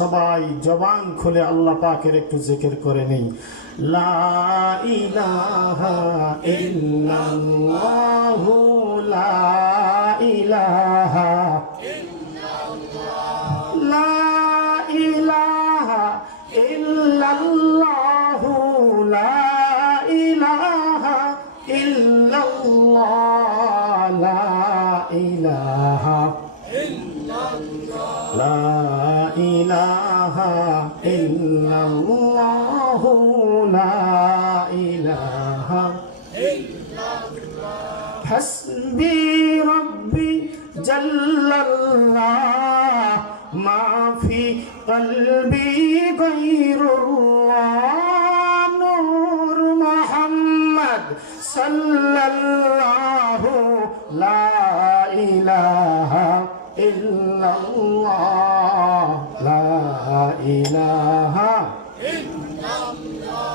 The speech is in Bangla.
সবাই জবান খুলে আল্লাহ পাকের একটু জিকির করে নেই। লা ইলাহা ইল্লাল্লাহু লা ইলাহা লা ইলাহা ইল্লাল্লাহু লা ইলাহা ইল্লাল্লাহ লা ইলাহা লা ইলাহা ইল্লাল্লাহু লা ইলাহা ইল্লাল্লাহ হাসবি রব্বি জাল্লাল্লাহ মা ফি কলবি গায়রুল্লাহ নূর মুহাম্মদ সাল্লাল্লাহু লা ইলাহা ইল্লাল্লাহ লা ইলাহা ইল্লাল্লাহ।